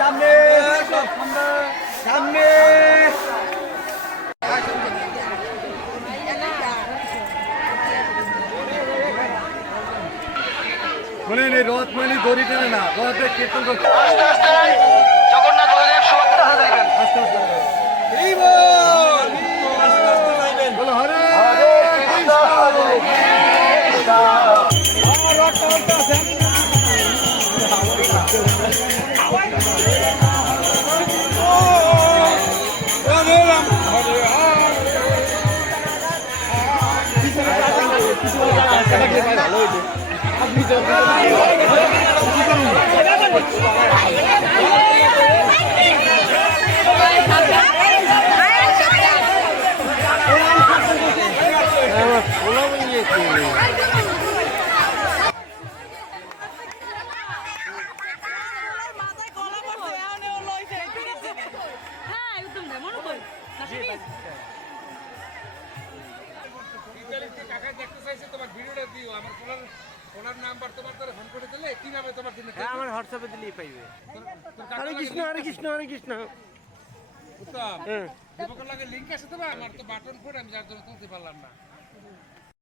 সামনে সামনে মনে নেই রথ মানে দড়ি টানে না রথে কীর্তন করতে আস্তে আস্তে জগন্নাথ বলদেব সুভদ্রা দেখবেন আস্তে আস্তে এই বল আস্তে আস্তে যাইবেন বলো হরে কৃষ্ণ হরে কৃষ্ণ রথ টানতে আছে তোমার ভিডিওটা দিও আমার ওনার নাম্বার তোমার ধরে ফোন করে দিলে কিভাবে তোমার জন্য আমার হোয়াটসঅ্যাপে দিলেই পাইবে হরে কৃষ্ণ হরে কৃষ্ণ হরে কৃষ্ণ উত্তম দীপকের লাগে লিংক আছে তো আমার তো বাটন ফোন আমি যার জন্য তুলতে পারলাম না